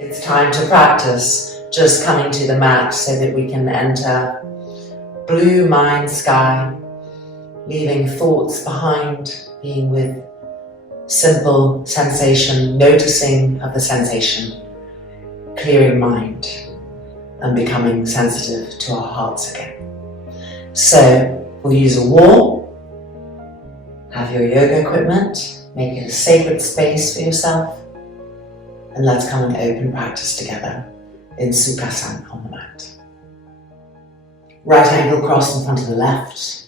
It's time to practice just coming to the mat so that we can enter blue mind sky, leaving thoughts behind, being with simple sensation, noticing of the sensation, clearing mind and becoming sensitive to our hearts again. So we'll use a wall, have your yoga equipment, make it a sacred space for yourself, and let's come and open practice together in Sirsasana on the mat. Right angle cross in front of the left.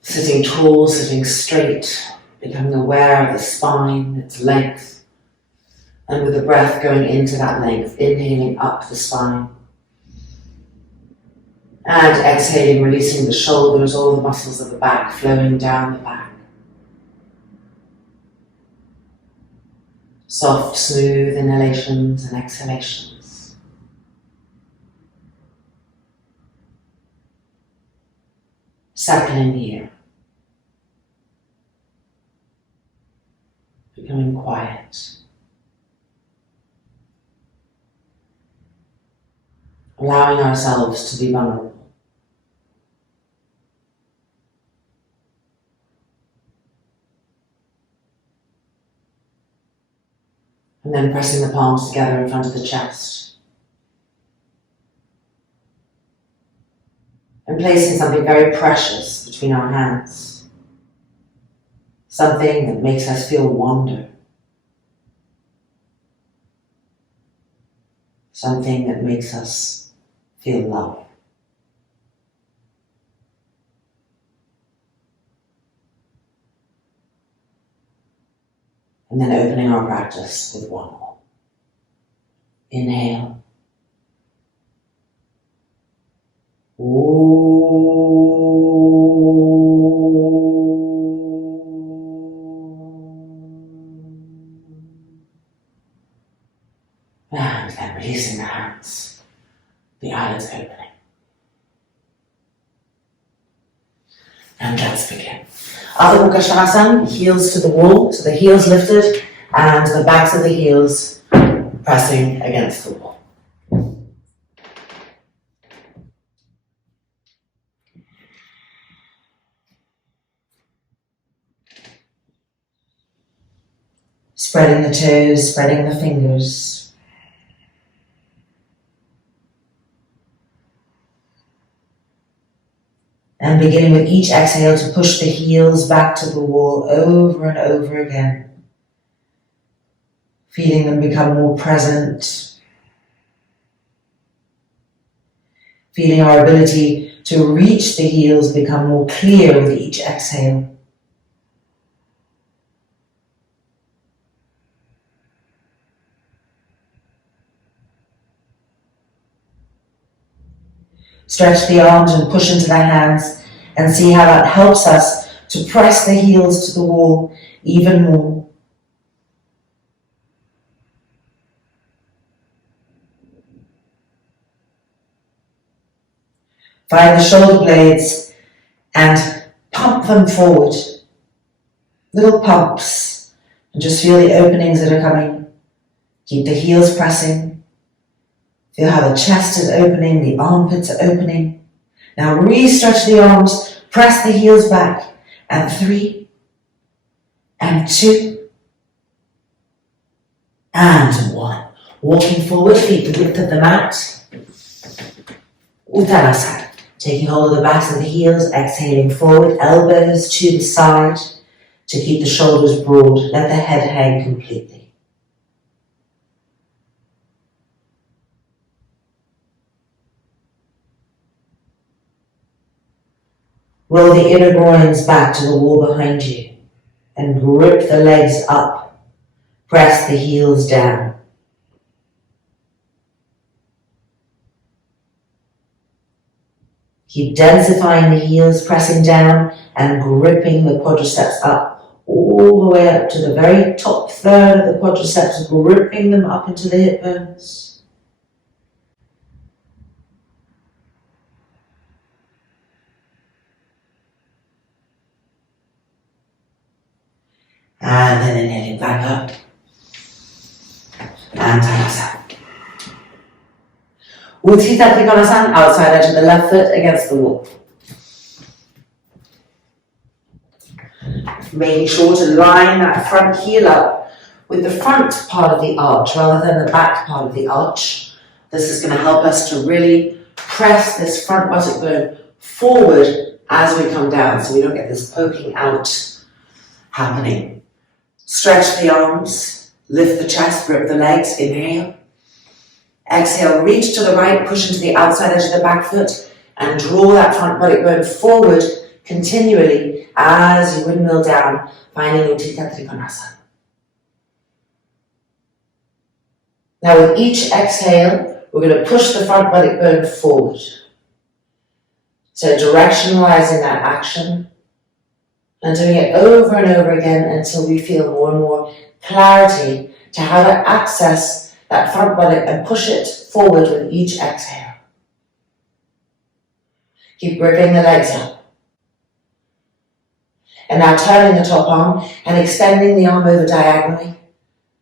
Sitting tall, sitting straight, becoming aware of the spine, its length, and with the breath going into that length, inhaling up the spine. And exhaling, releasing the shoulders, all the muscles of the back flowing down the back. Soft, smooth inhalations and exhalations. Settling here. Becoming quiet. Allowing ourselves to be vulnerable. And then pressing the palms together in front of the chest. And placing something very precious between our hands. Something that makes us feel wonder. Something that makes us feel love. And then opening our practice with one more. Inhale. And then releasing the hands, the eyelids opening. And let's begin. Adho Mukha Svanasana, heels to the wall, so the heels lifted and the backs of the heels pressing against the wall. Spreading the toes, spreading the fingers. And beginning with each exhale to push the heels back to the wall over and over again. Feeling them become more present. Feeling our ability to reach the heels become more clear with each exhale. Stretch the arms and push into the hands and see how that helps us to press the heels to the wall even more. Find the shoulder blades and pump them forward. Little pumps, and just feel the openings that are coming. Keep the heels pressing. Feel how the chest is opening, the armpits are opening. Now re-stretch the arms, press the heels back, and 3, and 2, and 1. Walking forward, feet the width of the mat. Uttanasana. Taking hold of the backs of the heels, exhaling forward, elbows to the side to keep the shoulders broad. Let the head hang completely. Roll the inner groins back to the wall behind you and grip the legs up. Press the heels down. Keep densifying the heels, pressing down and gripping the quadriceps up, all the way up to the very top third of the quadriceps, gripping them up into the hip bones. And then inhaling back up. Antitype. Uttanasana Trikonasana, outside edge of the left foot against the wall. Making sure to line that front heel up with the front part of the arch rather than the back part of the arch. This is going to help us to really press this front buttock bone forward as we come down, so we don't get this poking out happening. Stretch the arms, lift the chest, grip the legs, inhale. Exhale, reach to the right, push into the outside edge of the back foot and draw that front buttock bone forward continually as you windmill down, finding Uttanasana Trikonasana. Now with each exhale, we're going to push the front buttock bone forward. So directionalizing that action and doing it over and over again until we feel more and more clarity to how to access that front buttock and push it forward with each exhale. Keep gripping the legs up. And now turning the top arm and extending the arm over diagonally,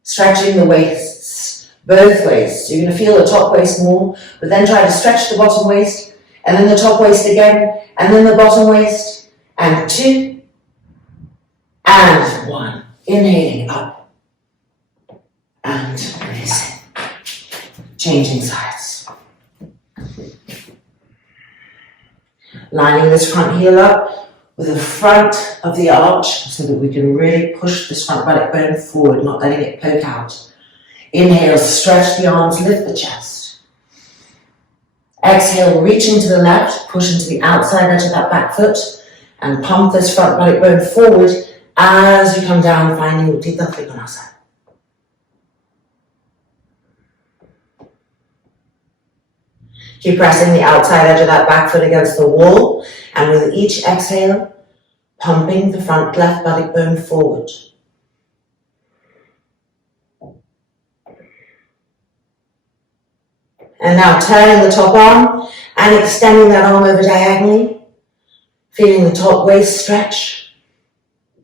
stretching the waists both ways. So you're going to feel the top waist more, but then try to stretch the bottom waist, and then the top waist again, and then the bottom waist, and 2, and 1. Inhaling up, and releasing. Changing sides. Lining this front heel up with the front of the arch so that we can really push this front buttock bone forward, not letting it poke out. Inhale, stretch the arms, lift the chest. Exhale, reaching to the left, push into the outside edge of that back foot and pump this front buttock bone forward as you come down, finding Uttanasana Trikonasana. Keep pressing the outside edge of that back foot against the wall, and with each exhale, pumping the front left buttock bone forward. And now turning the top arm and extending that arm over diagonally, feeling the top waist stretch.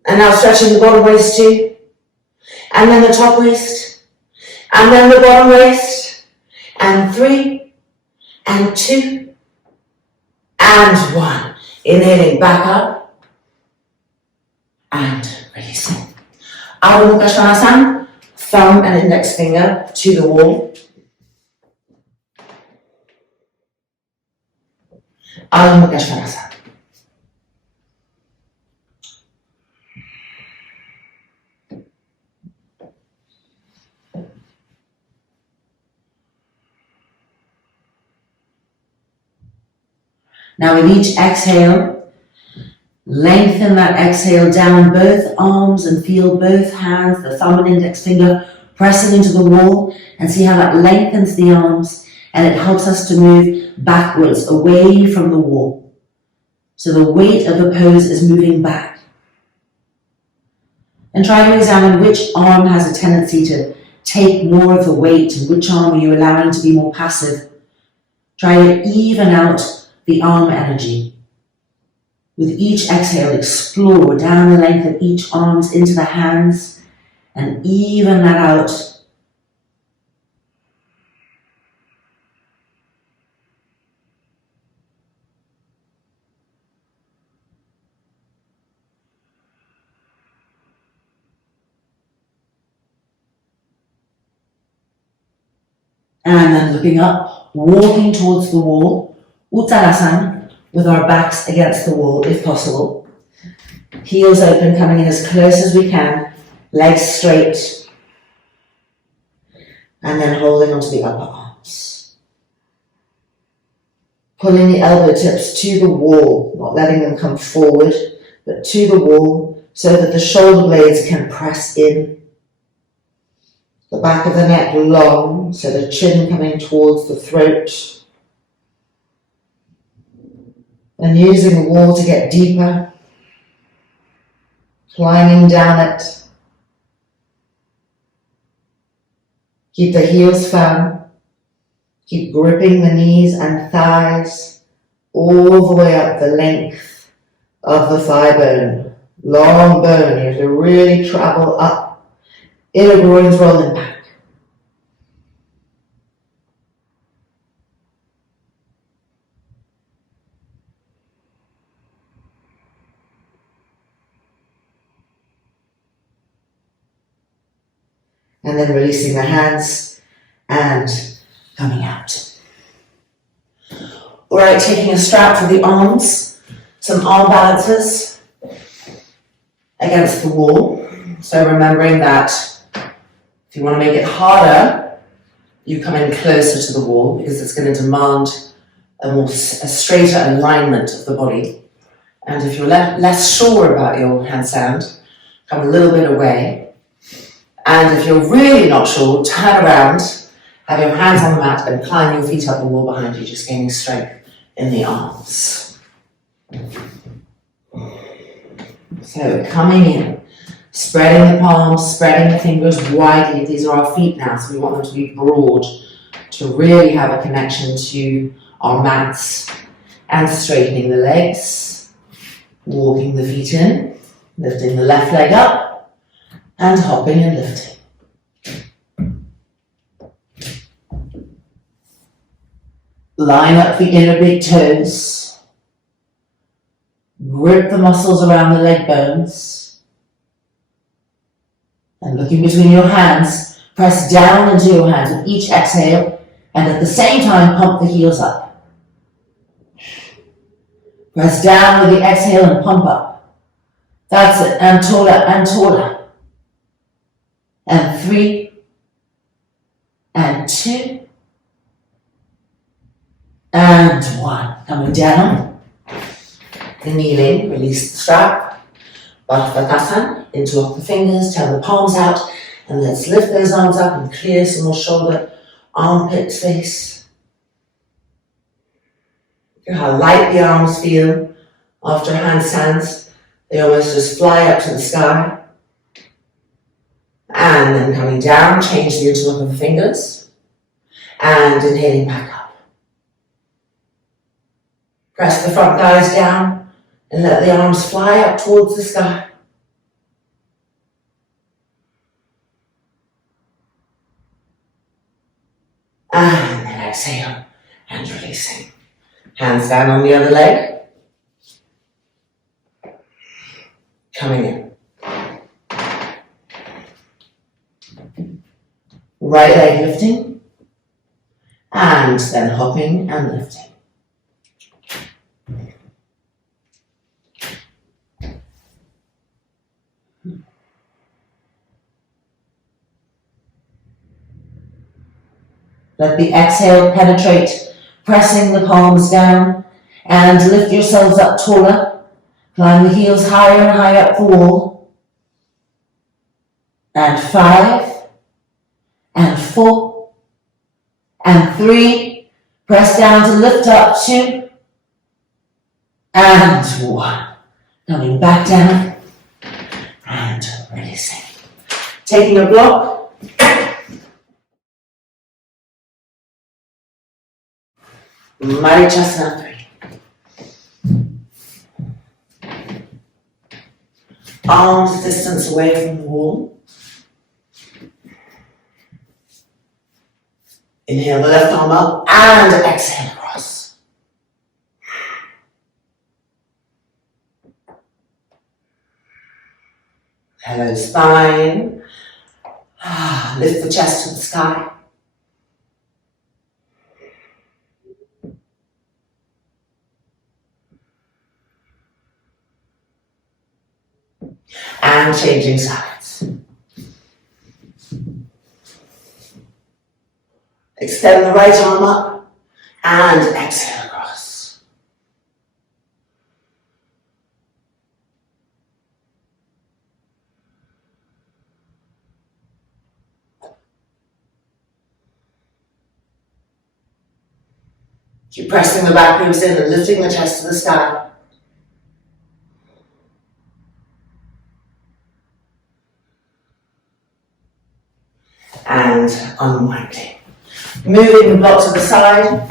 And now stretching the bottom waist too. And then the top waist. And then the bottom waist. And 3, and 2, and 1. Inhaling back up and releasing. Adho Mukha Svanasana, thumb and index finger to the wall. Adho Mukha Svanasana. Now with each exhale, lengthen that exhale down both arms and feel both hands, the thumb and index finger, pressing into the wall, and see how that lengthens the arms and it helps us to move backwards, away from the wall. So the weight of the pose is moving back. And try to examine which arm has a tendency to take more of the weight and which arm are you allowing to be more passive. Try to even out the arm energy. With each exhale, explore down the length of each arms into the hands and even that out. And then looking up, walking towards the wall. Uttanasana, with our backs against the wall if possible. Heels open, coming in as close as we can, legs straight, and then holding onto the upper arms. Pulling the elbow tips to the wall, not letting them come forward, but to the wall so that the shoulder blades can press in. The back of the neck long, so the chin coming towards the throat. And using the wall to get deeper, climbing down it. Keep the heels firm. Keep gripping the knees and thighs all the way up the length of the thigh bone. Long bone, you have to really travel up. Inner groins rolling back. And then releasing the hands and coming out. All right, taking a strap for the arms, some arm balances against the wall. So remembering that if you want to make it harder, you come in closer to the wall because it's going to demand a straighter alignment of the body. And if you're less sure about your handstand, come a little bit away. And if you're really not sure, turn around, have your hands on the mat and climb your feet up the wall behind you, just gaining strength in the arms. So coming in, spreading the palms, spreading the fingers widely. These are our feet now, so we want them to be broad to really have a connection to our mats, and straightening the legs, walking the feet in, lifting the left leg up, and hopping and lifting. Line up the inner big toes. Grip the muscles around the leg bones. And looking between your hands, press down into your hands with each exhale, and at the same time pump the heels up. Press down with the exhale and pump up. That's it, and taller and taller. And 3, and 2, and 1. Coming down, kneeling, release the strap, Uttanasana, interlock the fingers, turn the palms out, and let's lift those arms up and clear some more shoulder, armpit space. Look how light the arms feel after handstands. They almost just fly up to the sky. And then coming down, change the interlock of the fingers. And inhaling back up. Press the front thighs down and let the arms fly up towards the sky. And then exhale and releasing. Handstand on the other leg. Coming in. Right leg lifting. And then hopping and lifting. Let the exhale penetrate, pressing the palms down, and lift yourselves up taller. Climb the heels higher and higher up the wall. And 5, and 4, and 3. Press down to lift up 2, and 1. Coming back down, and releasing. Taking a block. Sirsasana 3. Arms distance away from the wall. Inhale the left arm up and exhale across. Hello spine. Lift the chest to the sky. And changing sides. Extend the right arm up and exhale across. Keep pressing the back ribs in and lifting the chest to the sky. And unwinding. Moving the block to the side.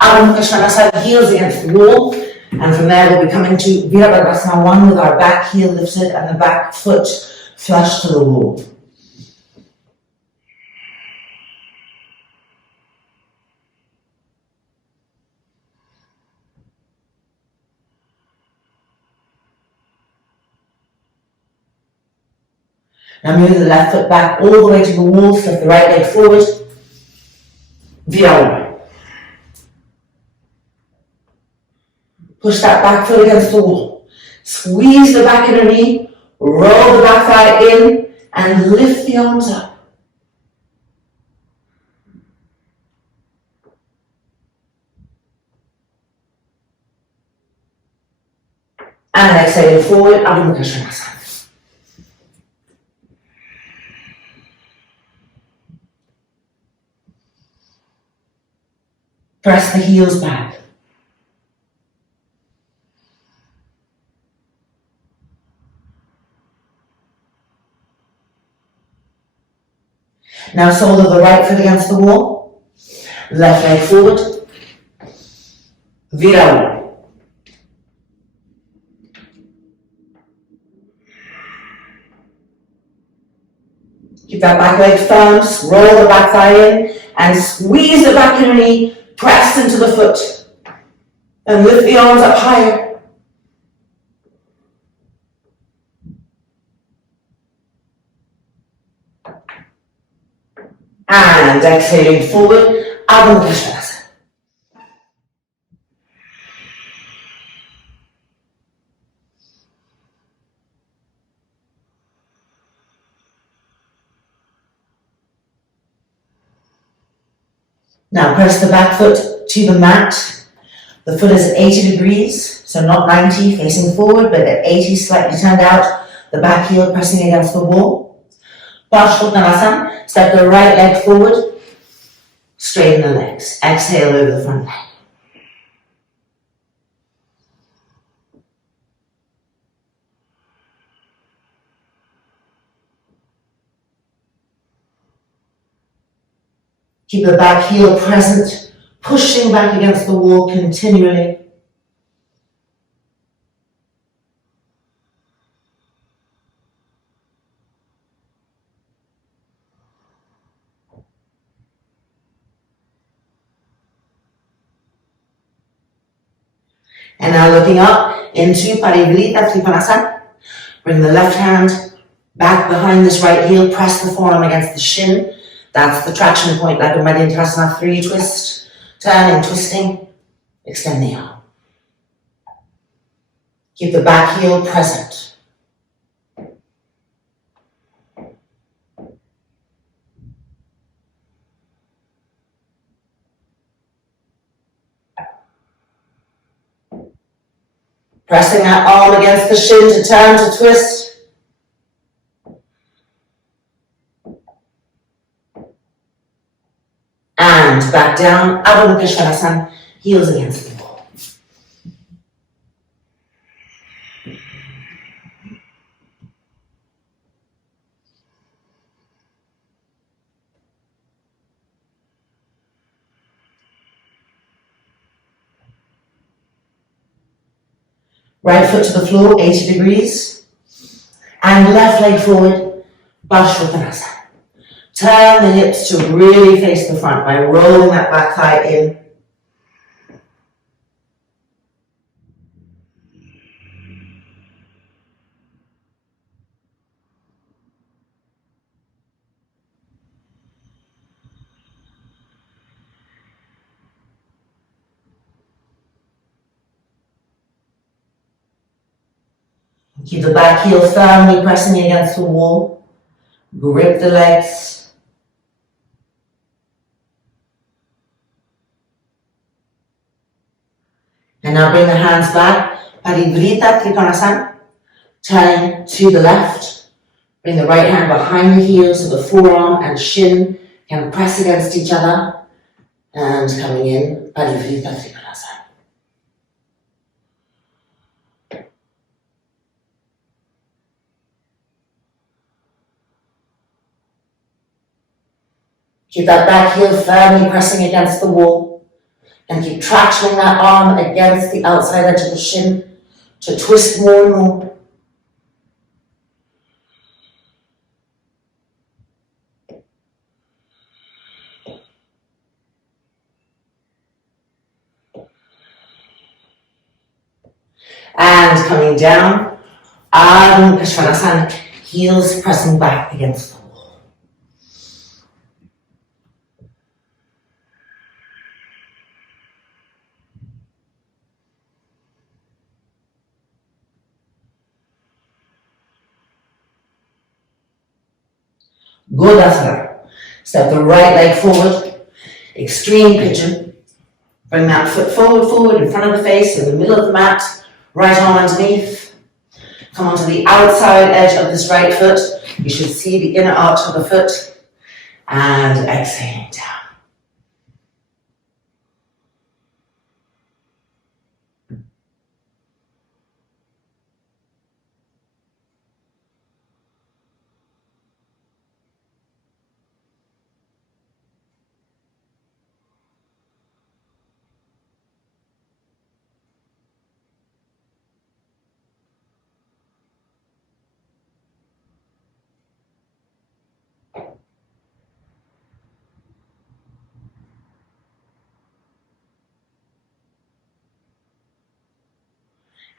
Untitled heels against the wall. And from there we'll be coming to Virasana 1 with our back heel lifted and the back foot flush to the wall. Now move the left foot back all the way to the wall, flip the right leg forward. Virasana. Push that back foot against the wall. Squeeze the back inner knee, roll the back thigh in, and lift the arms up. And exhale forward, Adho Mukha Svanasana. Press the heels back. Now sole of the right foot against the wall, left leg forward, Virasana. Keep that back leg firm, roll the back thigh in, and squeeze the back inner knee, press into the foot, and lift the arms up higher. And exhaling forward, Adho Mukha Svanasana. Now press the back foot to the mat. The foot is at 80 degrees, so not 90 facing forward, but at 80 slightly turned out. The back heel pressing against the wall. Uttanasana, step the right leg forward, straighten the legs. Exhale over the front leg. Keep the back heel present, pushing back against the wall continually. And now looking up into Parivrita Trikonasana. Bring the left hand back behind this right heel, press the forearm against the shin. That's the traction point, like a Uttanasana 3 twist. Turning, twisting, extend the arm. Keep the back heel present. Pressing that arm against the shin to turn, to twist. And back down, Adho Mukha Svanasana, heels against the wall. Right foot to the floor, 80 degrees. And left leg forward, Uttanasana. Turn the hips to really face the front by rolling that back thigh in. Keep the back heel firmly pressing against the wall. Grip the legs. And now bring the hands back, Parivrita Trikonasana, turning to the left. Bring the right hand behind the heel so the forearm and shin can press against each other. And coming in, Parivrita Trikonasana. Keep that back heel firmly pressing against the wall. And keep tractioning that arm against the outside edge of the shin to twist more and more. And coming down, Adho Mukha Svanasana, heels pressing back against the wall. Godasana. Step the right leg forward, extreme pigeon. Bring that foot forward in front of the face, in the middle of the mat, right arm underneath. Come onto the outside edge of this right foot. You should see the inner arch of the foot. And exhaling down.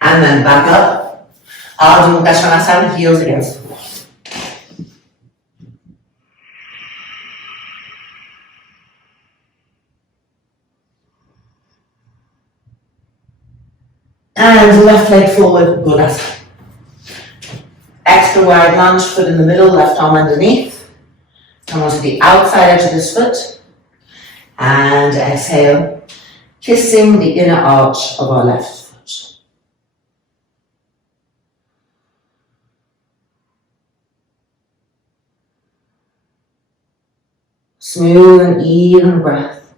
And then back up. Uttanasana, heels against the wall. And left leg forward, Godasana. Extra wide lunge, foot in the middle, left arm underneath. Come onto the outside edge of this foot. And exhale, kissing the inner arch of our left foot. Smooth and even breath.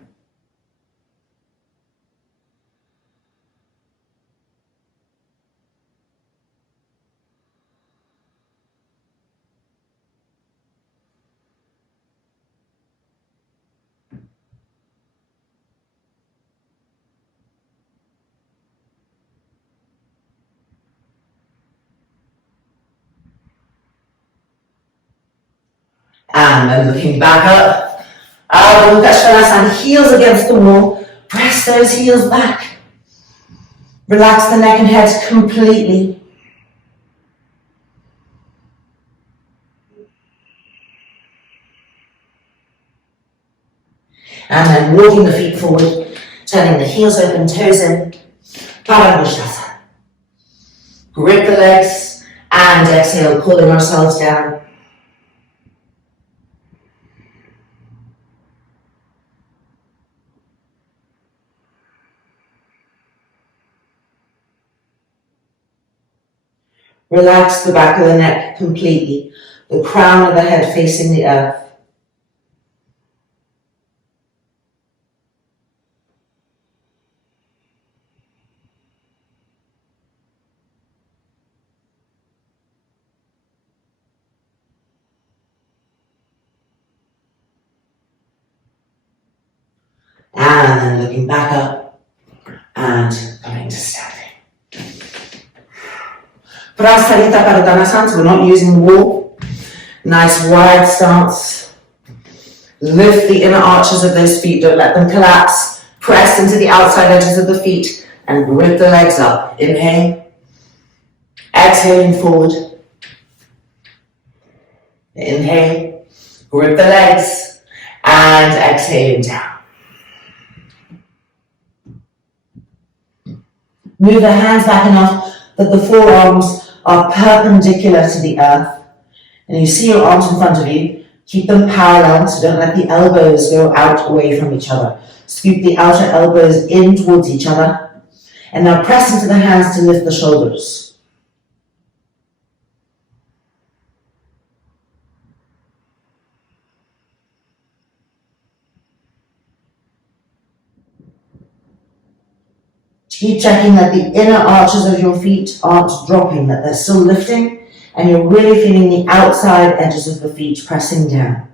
And then looking back up. Uttanasana, heels against the wall. Press those heels back. Relax the neck and head completely. And then walking the feet forward, turning the heels open, toes in. Parabhushasana. Grip the legs and exhale, pulling ourselves down. Relax the back of the neck completely, the crown of the head facing the earth. And then looking back up and coming to standing. Prasarita Uttanasana, so we're not using the wall. Nice wide stance. Lift the inner arches of those feet, don't let them collapse. Press into the outside edges of the feet and grip the legs up. Inhale. Exhaling forward. Inhale. Grip the legs and exhaling down. Move the hands back enough that the forearms are perpendicular to the earth. And you see your arms in front of you. Keep them parallel, so don't let the elbows go out away from each other. Scoop the outer elbows in towards each other. And now press into the hands to lift the shoulders. Keep checking that the inner arches of your feet aren't dropping, that they're still lifting, and you're really feeling the outside edges of the feet pressing down.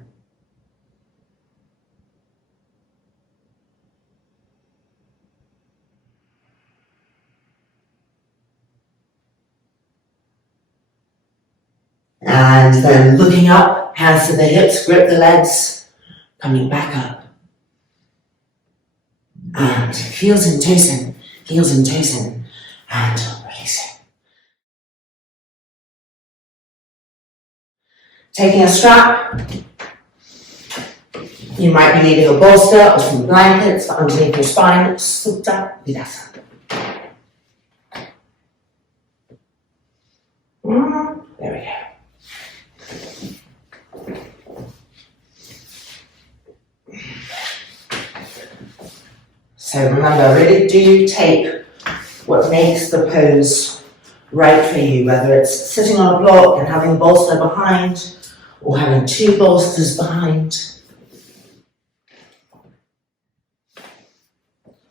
And then looking up, hands to the hips, grip the legs, coming back up. And heels and toes in, and releasing. Taking a strap, you might be leaving a bolster or some blankets for underneath your spine. Supta Virasana. There we go. So remember, really do take what makes the pose right for you, whether it's sitting on a block and having a bolster behind, or having two bolsters behind.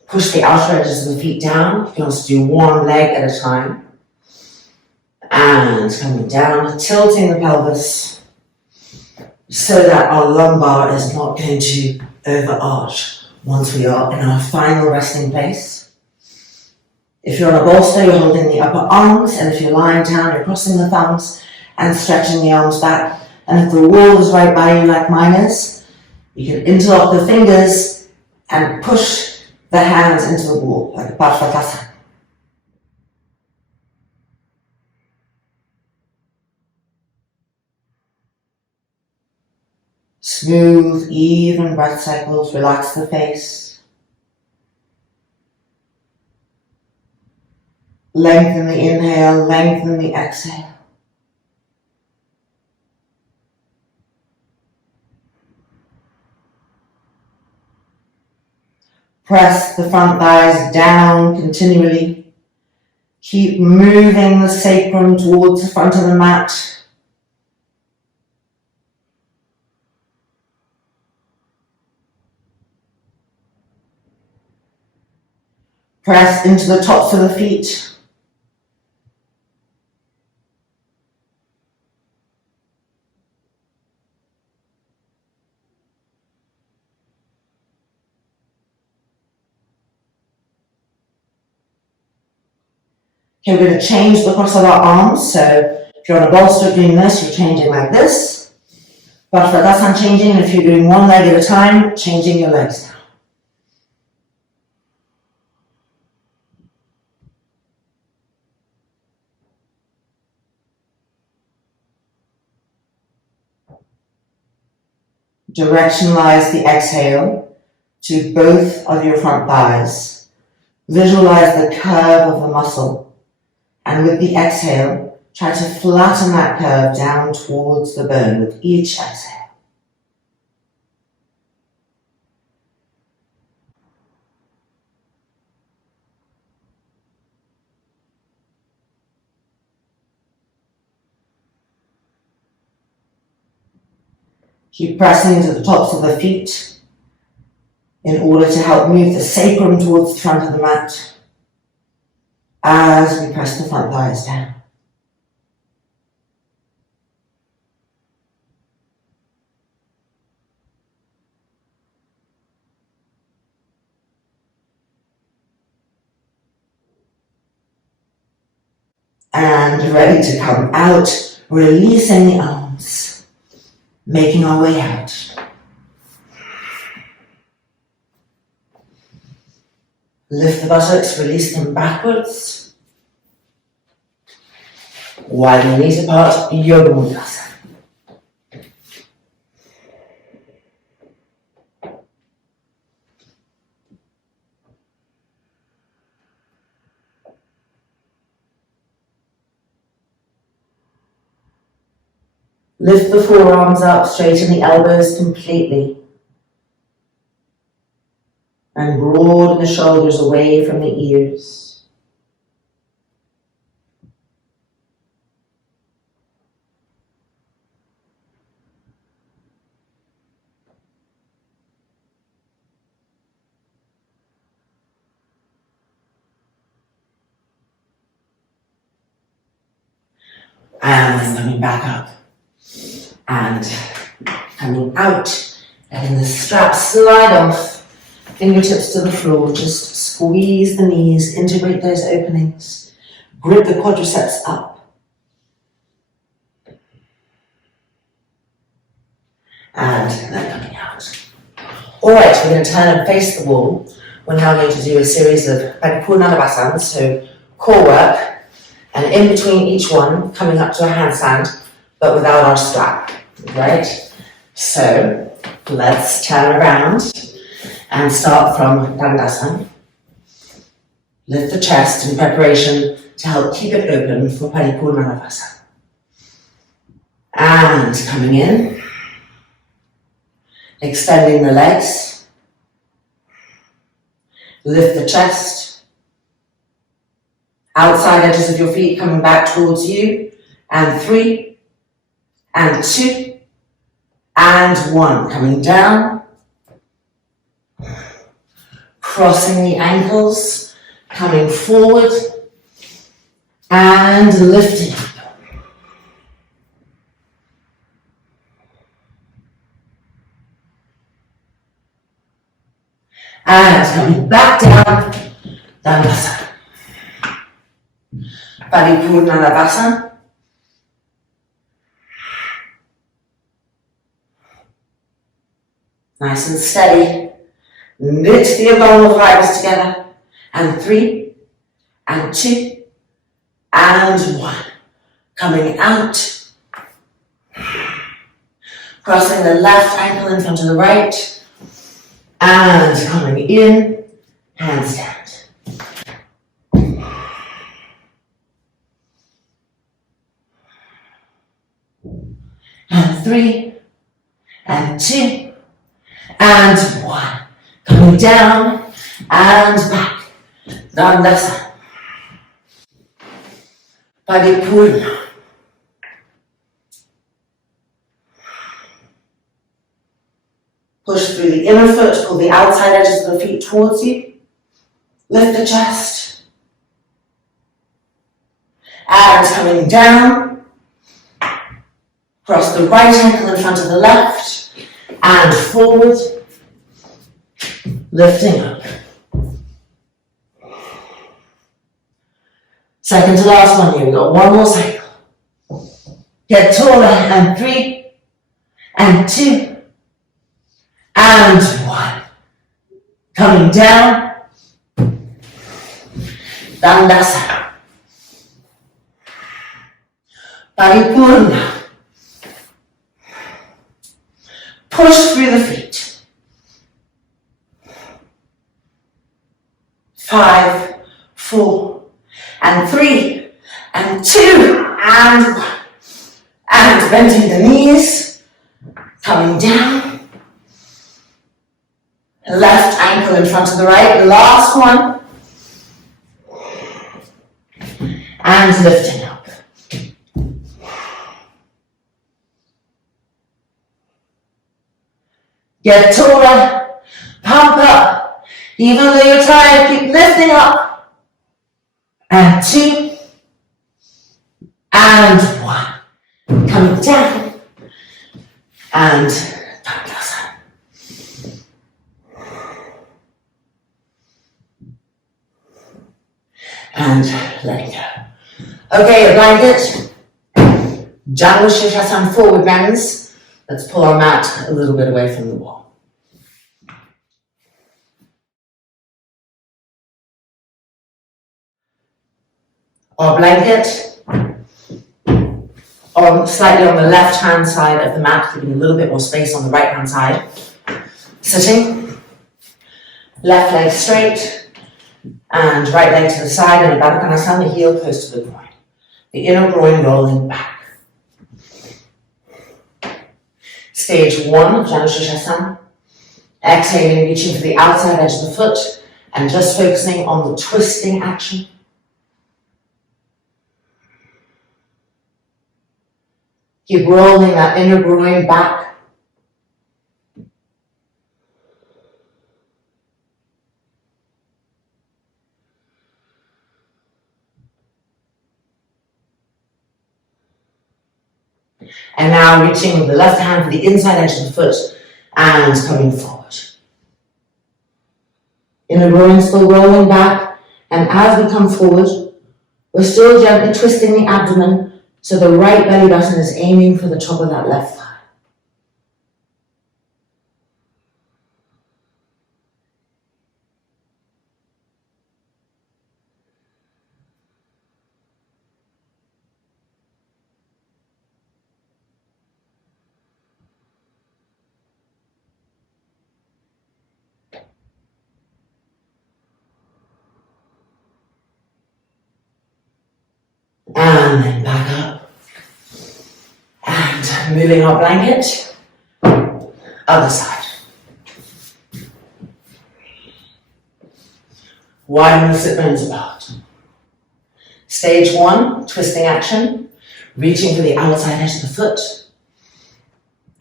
Push the outer edges of the feet down. You can also do one leg at a time. And coming down, tilting the pelvis so that our lumbar is not going to overarch once we are in our final resting place. If you're on a bolster, you're holding the upper arms, and if you're lying down, you're crossing the thumbs and stretching the arms back. And if the wall is right by you like mine is, you can interlock the fingers and push the hands into the wall, like Parvatasana. Smooth, even breath cycles, relax the face. Lengthen the inhale, lengthen the exhale. Press the front thighs down continually. Keep moving the sacrum towards the front of the mat. Press into the tops of the feet. Okay, we're going to change the cross of our arms. So if you're on a bolster doing this, you're changing like this. But for that's not changing, and if you're doing one leg at a time, changing your legs now. Directionalize the exhale to both of your front thighs. Visualize the curve of the muscle. And with the exhale, try to flatten that curve down towards the bone with each exhale. Keep pressing into the tops of the feet in order to help move the sacrum towards the front of the mat as we press the front thighs down. And ready to come out, releasing the arms, making our way out. Lift the buttocks, release them backwards. Widen the knees apart, Yoga Mudras. Lift the forearms up, straighten the elbows completely. And broaden the shoulders away from the ears. And coming back up. And coming out. Letting the strap slide off. Fingertips to the floor, just squeeze the knees, integrate those openings, grip the quadriceps up. And then coming out. Alright, we're going to turn and face the wall. We're now going to do a series of asanas, so core work, and in between each one, coming up to a handstand, but without our strap. Right? So let's turn around and start from Dandasana. Lift the chest in preparation to help keep it open for Paripurnanavasana. And coming in, extending the legs, lift the chest, outside edges of your feet coming back towards you, and 3, and 2, and 1, coming down, crossing the ankles, coming forward, and lifting up. And coming back down, Dandasana. Paripurnanavasana. Nice and steady. Knit the abdominal fibers together. And 3, and 2, and 1. Coming out. Crossing the left ankle in front of the right. And coming in, handstand. And 3, and 2, and 1. Coming down and back. Dandasana. Paripurna. Push through the inner foot, pull the outside edges of the feet towards you. Lift the chest. And coming down. Cross the right ankle in front of the left. And forward. Lifting up. Second to last one here. We've got one more cycle. Get taller. And 3, and 2, and 1. Coming down. Dandasana. Paripurna. Push through the feet. 5, 4, and 3, and 2, and 1. And bending the knees. Coming down. Left ankle in front of the right, last one. And lifting up. Get taller, pump up. Even though you're tired, keep lifting up. And 2, and 1. Coming down. And Dandasana. And letting go. Okay, a blanket. Janu Sirsasana forward bends. Let's pull our mat a little bit away from the wall. Our blanket slightly on the left hand side of the mat, giving a little bit more space on the right hand side. Sitting. Left leg straight. And right leg to the side in a Uttanasana, heel close to the groin. The inner groin rolling back. Stage 1 of Janu Sirsasana. Exhaling, reaching for the outside edge of the foot and just focusing on the twisting action. Keep rolling that inner groin back. And now reaching with the left hand for the inside edge of the foot and coming forward. Inner groin still rolling back, and as we come forward, we're still gently twisting the abdomen so the right belly button is aiming for the top of that left thigh. And then back up. And moving our blanket. Other side. Widen the sit bones apart. Stage 1, twisting action. Reaching for the outside edge of the foot.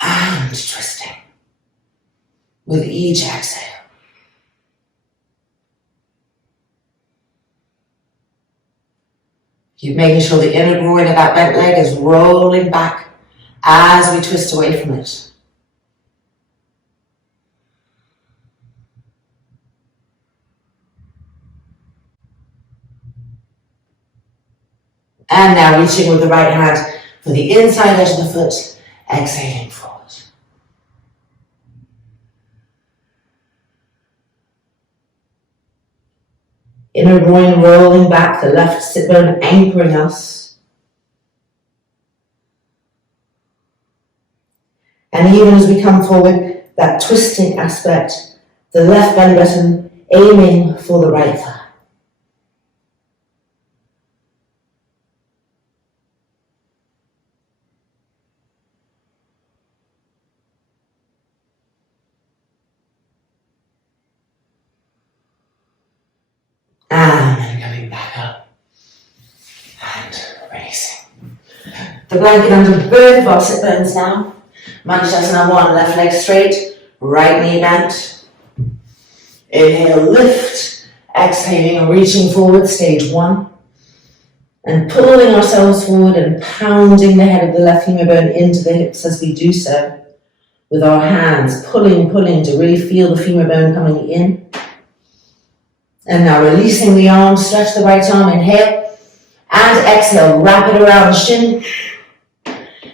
And twisting. With each exhale. Keep making sure the inner groin of that bent leg is rolling back as we twist away from it. And now reaching with the right hand for the inside edge of the foot, exhaling forward. Inner groin rolling back, the left sit bone anchoring us. And even as we come forward, that twisting aspect, the left belly button aiming for the right thigh. And then coming back up and releasing. The blanket under both of our sit bones now. Uttanasana 1, left leg straight, right knee bent. Inhale, lift. Exhaling, reaching forward, stage 1. And pulling ourselves forward and pounding the head of the left femur bone into the hips as we do so. With our hands pulling to really feel the femur bone coming in. And now releasing the arm, stretch the right arm, inhale. And exhale, wrap it around the shin.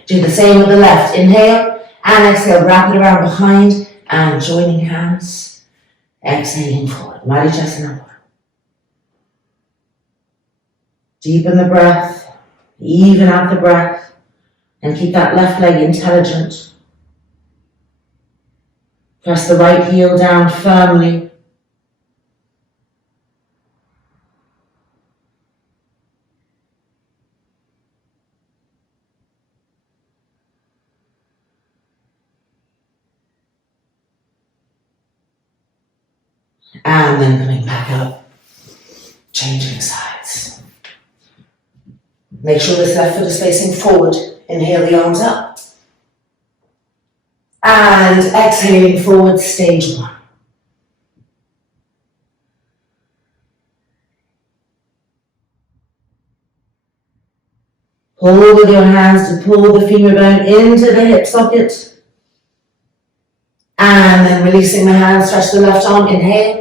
Do the same with the left. Inhale and exhale, wrap it around behind and joining hands. Exhaling forward. Uttanasana. Deepen the breath, even out the breath, and keep that left leg intelligent. Press the right heel down firmly. And then coming back up, changing sides. Make sure this left foot is facing forward. Inhale the arms up. And exhaling forward, stage 1. Pull with your hands to pull the femur bone into the hip socket. And then releasing the hands, stretch the left arm, inhale.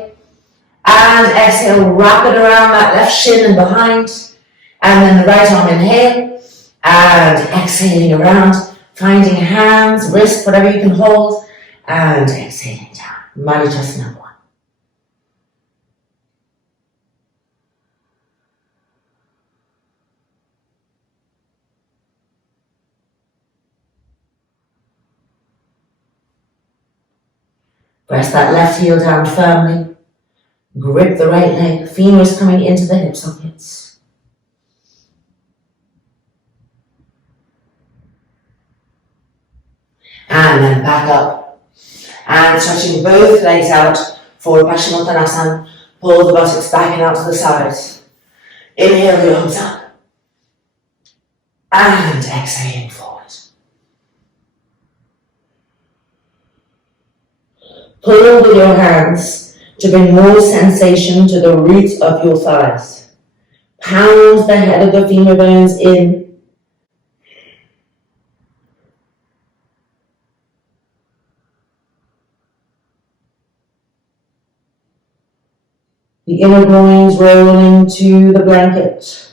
And exhale, wrap it around that left shin and behind. And then the right arm, inhale. And exhaling around, finding hands, wrists, whatever you can hold. And exhaling down. Uttanasana 1. Press that left heel down firmly. Grip the right leg, femurs coming into the hip sockets. And then back up. And stretching both legs out for Paschimottanasana. Pull the buttocks back and out to the sides. Inhale the arms up. And exhaling forward. Pull with your hands to bring more sensation to the roots of your thighs. Pound the head of the femur bones in. The inner groins roll into the blanket.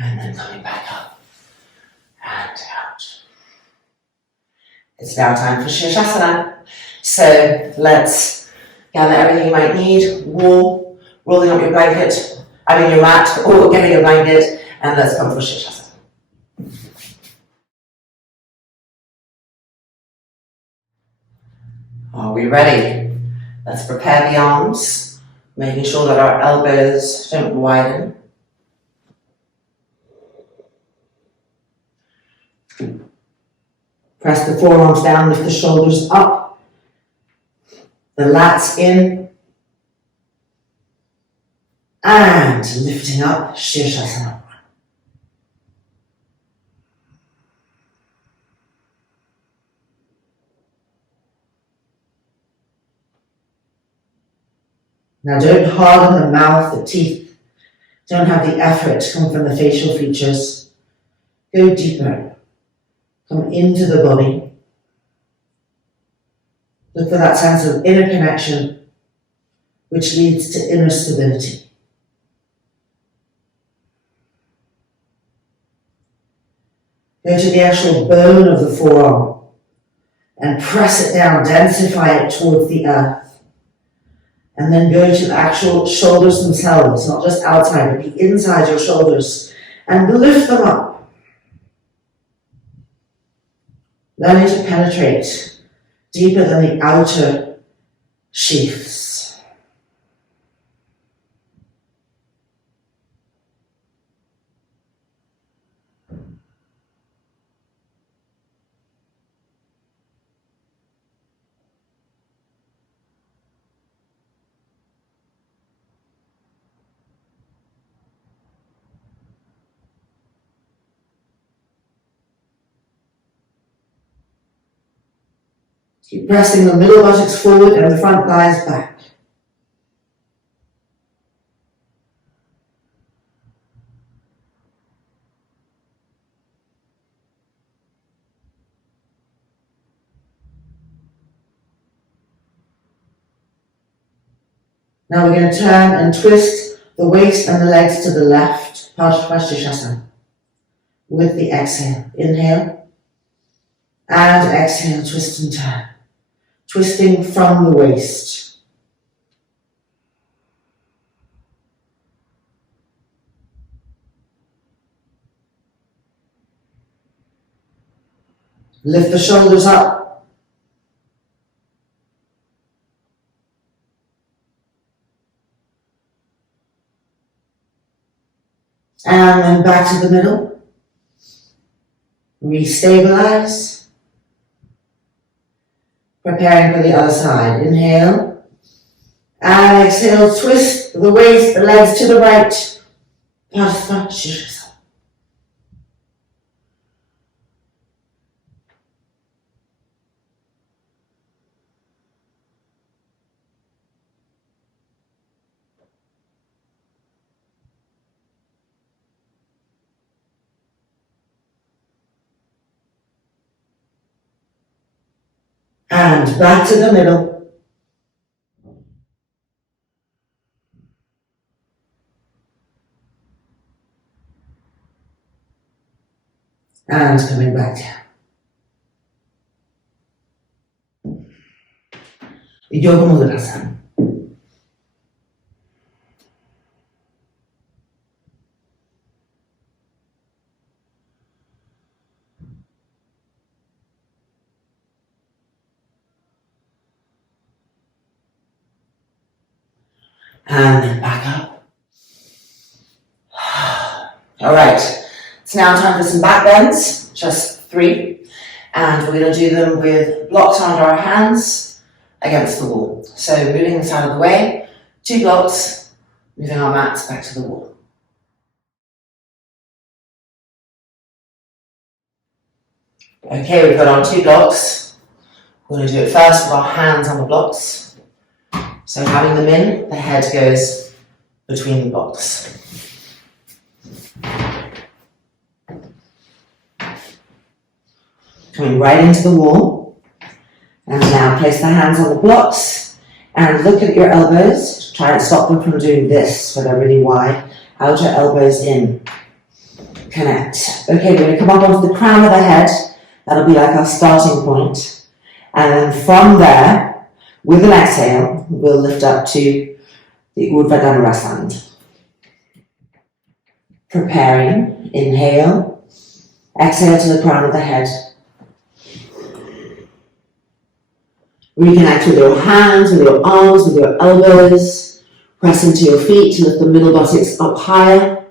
And then coming back up and out. It's now time for Sirsasana. So let's gather everything you might need, wall, rolling up your blanket, your mat, or getting a blanket, and let's come for Sirsasana. Are we ready? Let's prepare the arms, making sure that our elbows don't widen. Press the forearms down, lift the shoulders up, the lats in, and lifting up, Sirsasana. Now don't harden the mouth, the teeth. Don't have the effort to come from the facial features. Go deeper. Come into the body. Look for that sense of inner connection, which leads to inner stability. Go to the actual bone of the forearm and press it down, densify it towards the earth. And then go to the actual shoulders themselves, not just outside, but the inside your shoulders, and lift them up. Learning to penetrate deeper than the outer sheaths. Keep pressing the middle buttocks forward and the front thighs back. Now we're going to turn and twist the waist and the legs to the left, Sirsasana, with the exhale. Inhale and exhale, twist and turn. Twisting from the waist. Lift the shoulders up. And then back to the middle. Restabilize. Preparing for the other side. Inhale. And exhale, twist the waist, the legs to the right. Sirsasana. And back to the middle. And coming back down. Yoga Mudra. And then back up. All right, it's now time for some back bends, just 3. And we're going to do them with blocks under our hands against the wall. So moving this out of the way, 2 blocks, moving our mats back to the wall. Okay, we've got our 2 blocks. We're going to do it first with our hands on the blocks. So having them in, the head goes between the blocks. Coming right into the wall. And now place the hands on the blocks and look at your elbows. Try and stop them from doing this, so they're really wide. Outer elbows in. Connect. Okay, we're going to come up onto the crown of the head That'll be like our starting point. And then from there, with an exhale, we'll lift up to the Uttanasana. Preparing, inhale, exhale to the crown of the head. Reconnect with your hands, with your arms, with your elbows. Press into your feet to lift the middle buttocks up higher.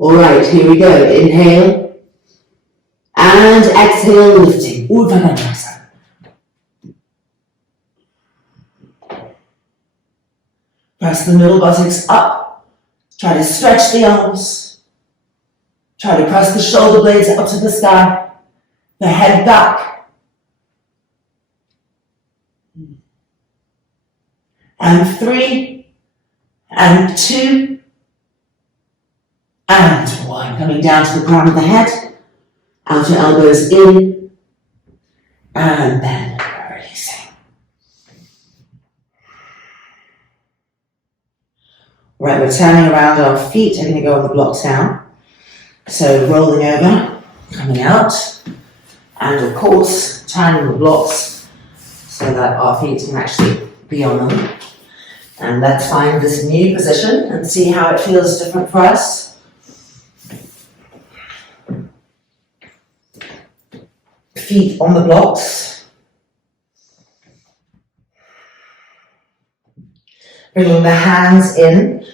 Alright, here we go. Inhale. And exhale, lifting. Uttanasana. Press the middle buttocks up. Try to stretch the arms. Try to press the shoulder blades up to the sky. The head back. And 3, and 2, and 1. Coming down to the crown of the head, outer elbows in, and then releasing. Right, we're turning around our feet. I'm going to go on the blocks now. So rolling over, coming out, and of course, turning the blocks so that our feet can actually be on them. And let's find this new position and see how it feels different for us. Feet on the blocks. Bringing the hands in,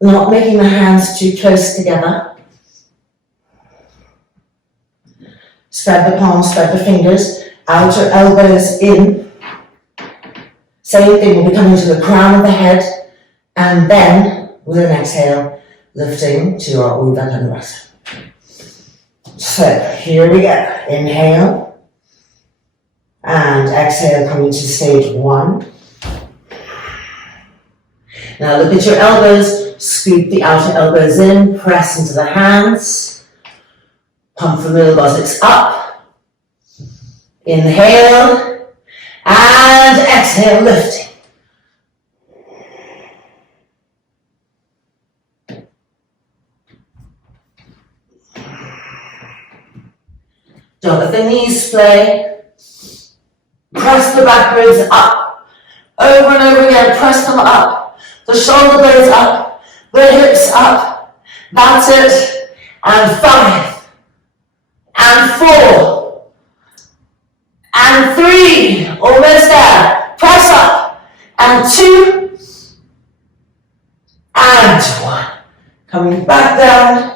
not making the hands too close together. Spread the palms, spread the fingers, outer elbows in. Same thing, we'll be coming to the crown of the head, and then, with an exhale, lifting to our Uttanasana. So, here we go. Inhale, and exhale, coming to stage 1. Now look at your elbows, scoop the outer elbows in, press into the hands, pump the middle buttocks up, inhale, and exhale, lifting. Don't let the knees splay. Press the back ribs up. Over and over again, press them up. The shoulder blades up. The hips up. That's it. And 5. And 4. And 3. Almost there. Press up. And 2. And 1. Coming back down.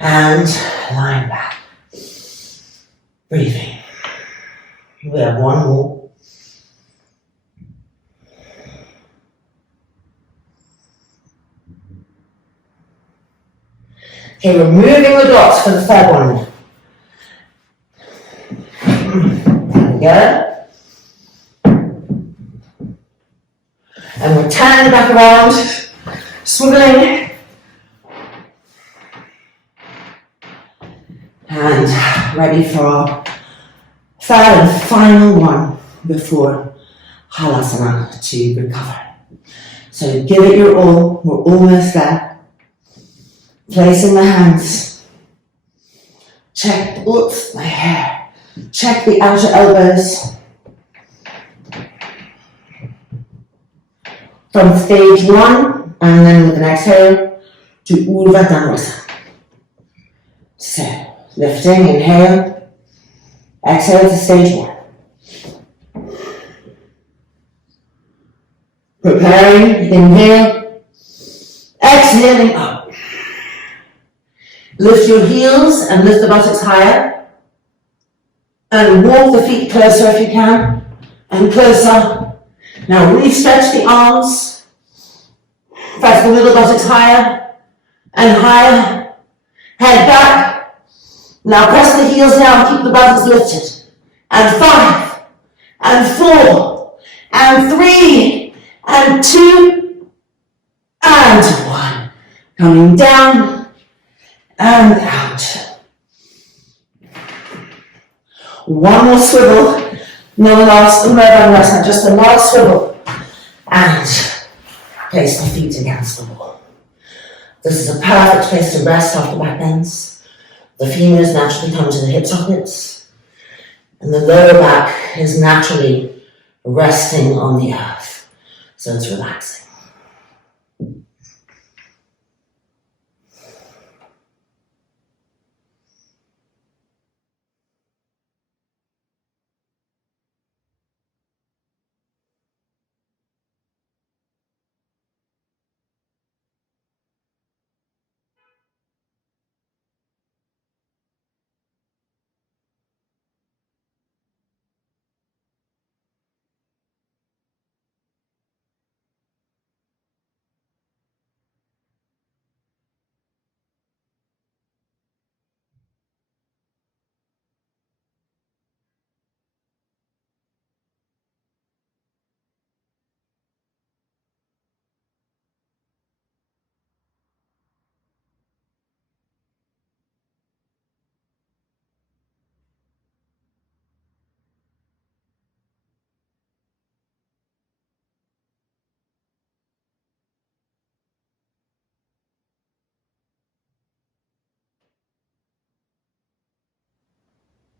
And lying back. Breathing. We have one more. Okay, we're moving the blocks for the third one. There we go. And we're turning back around, swiveling. And ready for our third and final one before halasana to recover. So give it your all, we're almost there. Placing the hands. Check, oops, my hair. Check the outer elbows. From stage 1, and then with an exhale to Uttanasana. So, lifting, inhale, exhale to stage 1. Preparing, inhale, exhaling up. Lift your heels and lift the buttocks higher. And walk the feet closer if you can, and closer. Now re-stretch the arms. Press the middle buttocks higher and higher. Head back. Now press the heels down, keep the buttocks lifted. And 5, and 4, and 3, and 2, and 1. Coming down and out. One more swivel. No last, just a last swivel. And place the feet against the wall. This is a perfect place to rest after back bends. The femurs naturally come to the hip sockets, and the lower back is naturally resting on the earth, so it's relaxing.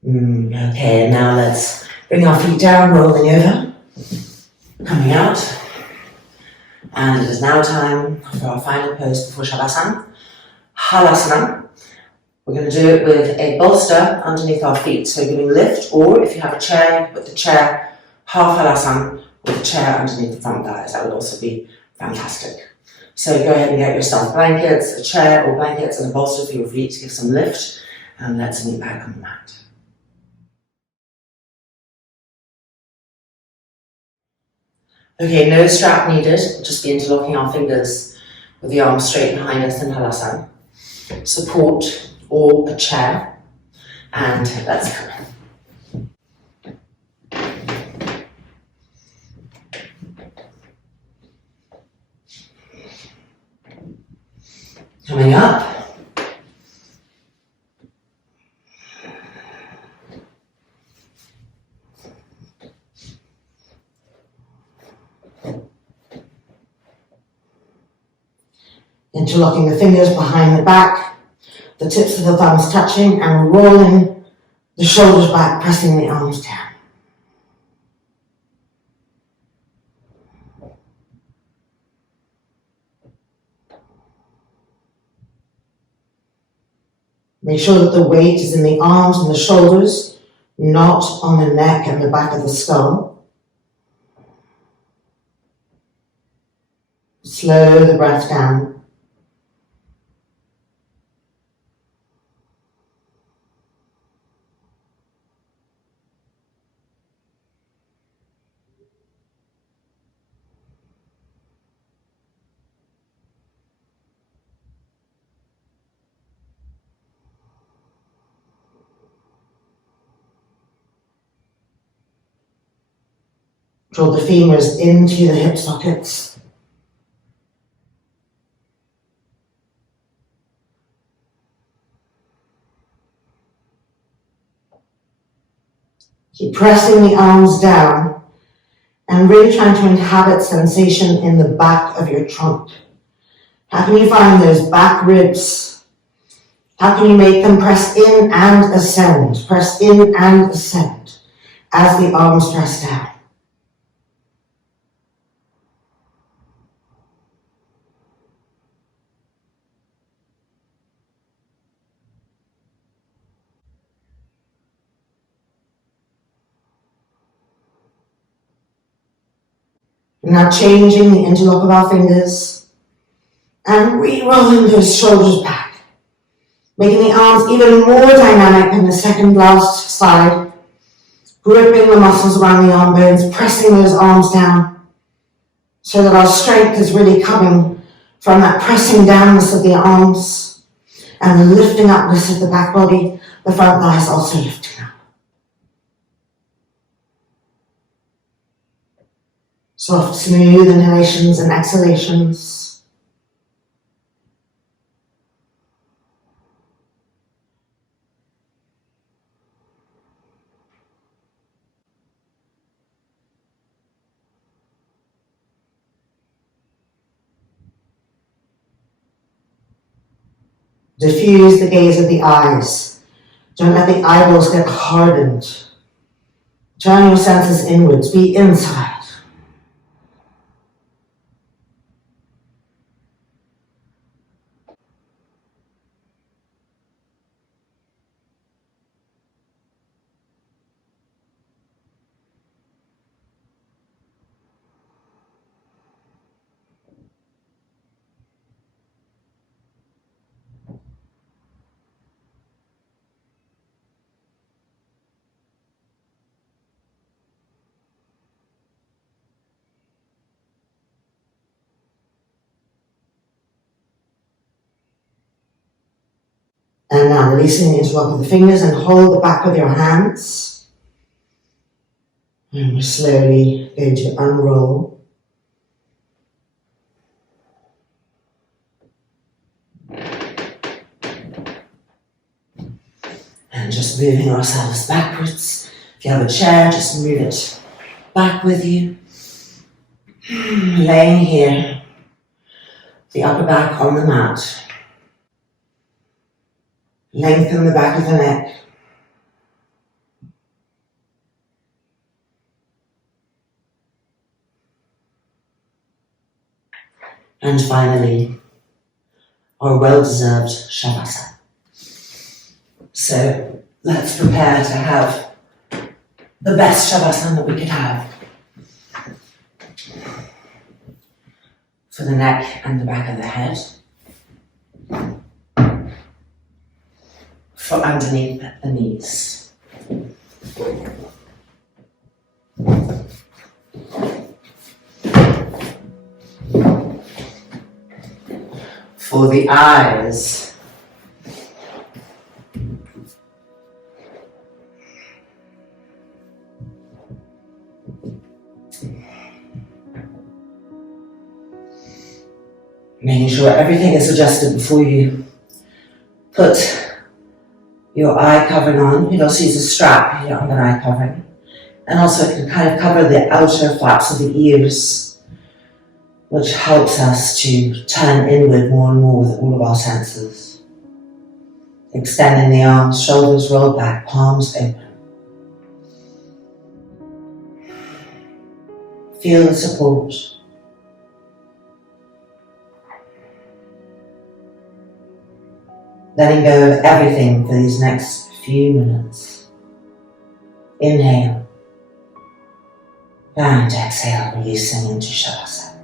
Okay, and now let's bring our feet down, rolling over, coming out. And it is now time for our final pose before Shavasana, Halasana. We're going to do it with a bolster underneath our feet, so giving lift, or if you have a chair, you can put the chair half Halasana with the chair underneath the front thighs. That would also be fantastic. So go ahead and get yourself blankets, a chair or blankets and a bolster for your feet to give some lift, and let's meet back on the mat. Okay, no strap needed, we'll just be interlocking our fingers with the arms straight behind us in Halasana. Support or a chair, and let's go. Coming up. Interlocking the fingers behind the back, the tips of the thumbs touching, and rolling the shoulders back, pressing the arms down. Make sure that the weight is in the arms and the shoulders, not on the neck and the back of the skull. Slow the breath down. Draw the femurs into the hip sockets. Keep pressing the arms down and really trying to inhabit sensation in the back of your trunk. How can you find those back ribs? How can you make them press in and ascend? Press in and ascend as the arms press down. Now changing the interlock of our fingers and re-rolling those shoulders back, making the arms even more dynamic in the second last side, gripping the muscles around the arm bones, pressing those arms down so that our strength is really coming from that pressing downness of the arms and the lifting upness of the back body, the front thighs also lifting up. Soft, smooth inhalations and exhalations. Diffuse the gaze of the eyes. Don't let the eyeballs get hardened. Turn your senses inwards. Be inside. And now releasing the interlock of the fingers and hold the back of your hands. And we're slowly going to unroll. And just moving ourselves backwards. If you have a chair, just move it back with you. Laying here, the upper back on the mat. Lengthen the back of the neck. And finally, our well-deserved Shavasana. So let's prepare to have the best Shavasana that we could have for the neck and the back of the head, for underneath the knees. For the eyes, making sure everything is adjusted before you put your eye covering on. You can also use a strap here on the eye covering. And also it can kind of cover the outer flaps of the ears, which helps us to turn inward more and more with all of our senses. Extending the arms, shoulders rolled back, palms open. Feel the support. Letting go of everything for these next few minutes. Inhale. And exhale, releasing into Shavasana.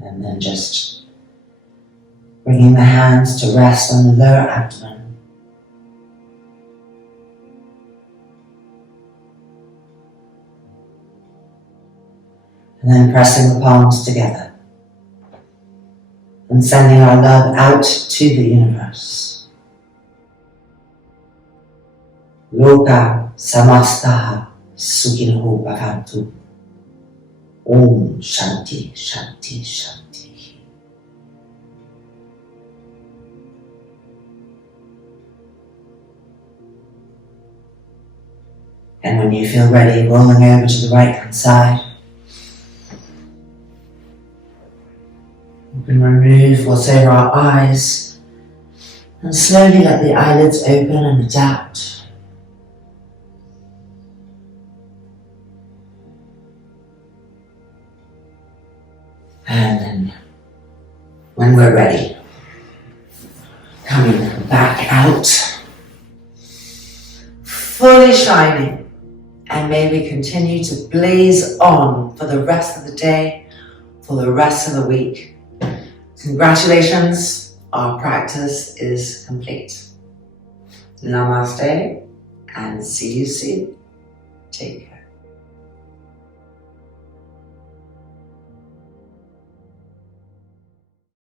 And then just bringing the hands to rest on the lower abdomen. And then pressing the palms together and sending our love out to the universe. Loka samastaha sukhino bhavantu. Om Shanti Shanti Shanti. And when you feel ready, rolling over to the right hand side, we can remove what's over our eyes and slowly let the eyelids open and adapt. And then, when we're ready, coming back out, fully shining, and may we continue to blaze on for the rest of the day, for the rest of the week. Congratulations, our practice is complete. Namaste, and see you soon. Take care.